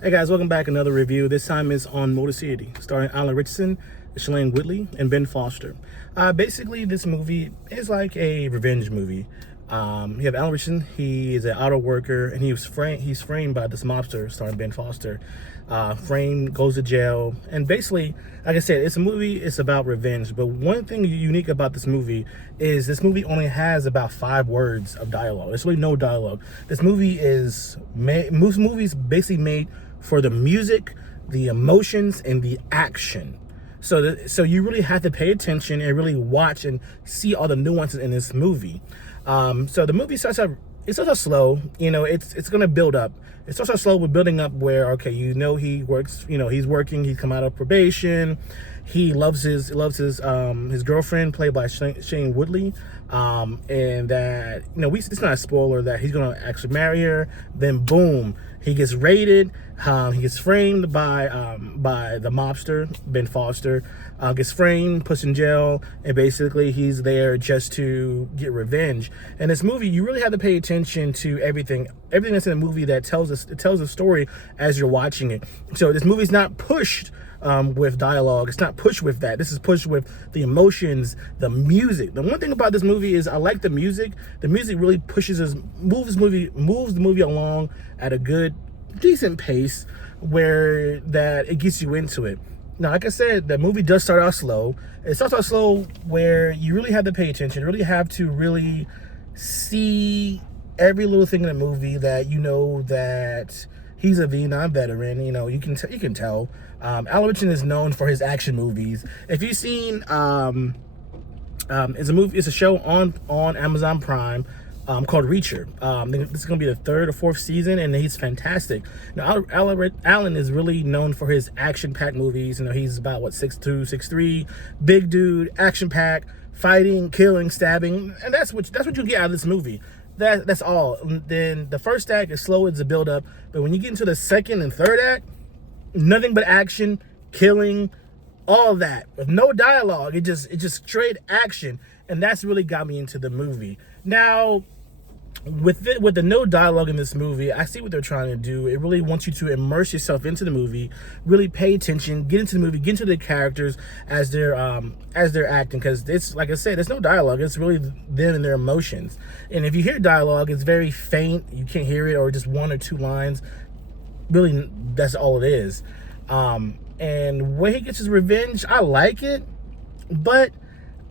Hey guys, welcome back. Another review. This time is on Motor City, starring Alan Ritchson, Shailene Woodley, and Ben Foster. Basically, this movie is like a revenge movie. You have Alan Ritchson. He is an auto worker, and he's framed by this mobster, starring Ben Foster. Framed, goes to jail, and basically, like I said, it's a movie. It's about revenge. But one thing unique about this movie is this movie only has about 5 words of dialogue. There's really no dialogue. This movie is most movies basically made for the music, the emotions, and the action. So you really have to pay attention and really watch and see all the nuances in this movie. So the movie starts out slow. It's gonna build up. It starts out slow with building up where, okay, he works, he's working, he's come out of probation. He loves his girlfriend, played by Shailene Woodley, and that it's not a spoiler that he's gonna actually marry her. Then boom, he gets raided. He gets framed by the mobster Ben Foster. Gets framed, pushed in jail, and basically he's there just to get revenge. And this movie, you really have to pay attention to everything that's in the movie that tells a story as you're watching it. So this movie's not pushed with dialogue. It's not pushed with that. This is pushed with the emotions, the music. The one thing about this movie is I like the music. The music really moves the movie along at a good, decent pace where that it gets you into it. Now, like I said, the movie does start out slow. It starts out slow where you really have to pay attention, really have to really see every little thing in the movie that that he's a Vietnam veteran. You can tell. Alan Ritchson is known for his action movies. If you've seen, it's a show on Amazon Prime called Reacher. This is going to be the 3rd or 4th season, and he's fantastic. Now, Alan is really known for his action-packed movies. He's about 6'2", 6'3", big dude, action-packed, fighting, killing, stabbing, and that's what you get out of this movie. That's all. And then the first act is slow, it's a build-up, but when you get into the second and third act, nothing but action, killing, all that with no dialogue. It just straight action, and that's really got me into the movie. Now, with the no dialogue in this movie, I see what they're trying to do. It really wants you to immerse yourself into the movie, really pay attention, get into the movie, get into the characters as they're acting, because it's, like I said, there's no dialogue. It's really them and their emotions. And if you hear dialogue, it's very faint. You can't hear it, or just 1 or 2 lines. Really, that's all it is. And when he gets his revenge, I like it, but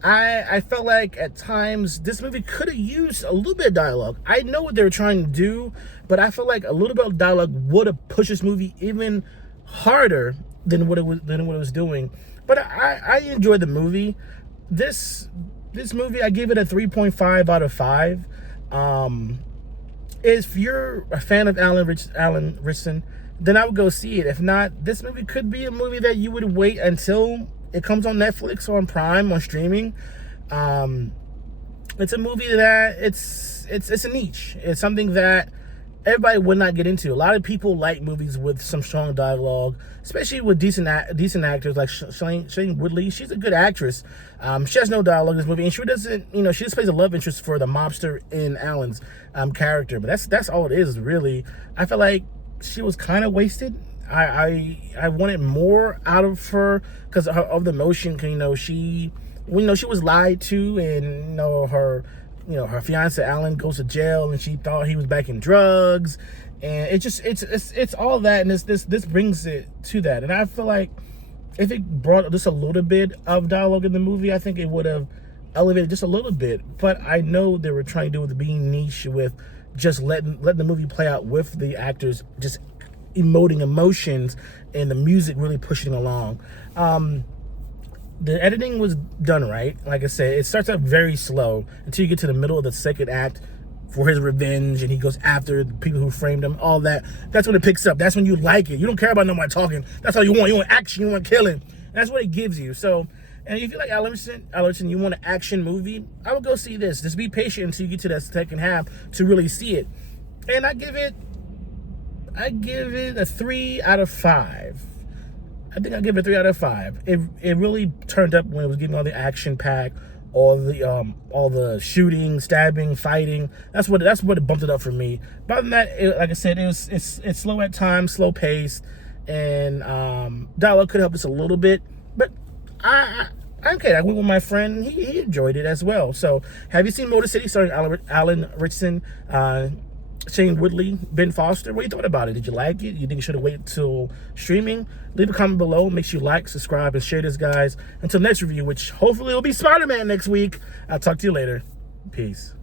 I felt like at times this movie could have used a little bit of dialogue. I know what they were trying to do, but I feel like a little bit of dialogue would have pushed this movie even harder than what it was doing. But I enjoyed the movie. This movie, I gave it a 3.5 out of 5. If you're a fan of Alan Ritchson, then I would go see it. If not, this movie could be a movie that you would wait until it comes on Netflix or on Prime or streaming. It's a movie that it's a niche. It's something that everybody would not get into. A lot of people like movies with some strong dialogue, especially with decent actors like Shailene Woodley. She's a good actress. She has no dialogue in this movie, and she doesn't. She just plays a love interest for the mobster in Alan's character. But that's all it is, really. I feel like she was kind of wasted. I wanted more out of her because of the emotion. She was lied to, and her fiance Alan goes to jail, and she thought he was back in drugs, and it's all that, and this brings it to that. And I feel like if it brought just a little bit of dialogue in the movie, I think it would have elevated just a little bit. But I know they were trying to do with being niche, with just letting the movie play out with the actors just emoting emotions and the music really pushing along. The editing was done right. Like I said, it starts out very slow until you get to the middle of the second act for his revenge, and he goes after the people who framed him, all that. That's when it picks up. That's when you like it. You don't care about nobody talking. That's all you want. You want action. You want killing. That's what it gives you. So, and if you like Alan Ritchson, you want an action movie, I would go see this. Just be patient until you get to that second half to really see it. And I give it a 3 out of 5. I think I'll give it a 3 out of 5. It really turned up when it was giving all the action pack, all the shooting, stabbing, fighting. That's what it bumped it up for me. But other than that, like I said, it's slow at times, slow paced, and dialogue could help us a little bit. But I'm okay. I went with my friend. He enjoyed it as well. So, have you seen Motor City starring Alan Ritchson, Shailene Woodley, Ben Foster? What you thought about it? Did you like it? You think you should have waited till streaming? Leave a comment below. Make sure you like, subscribe, and share this, guys. Until next review, which hopefully will be Spider-Man next week. I'll talk to you later. Peace.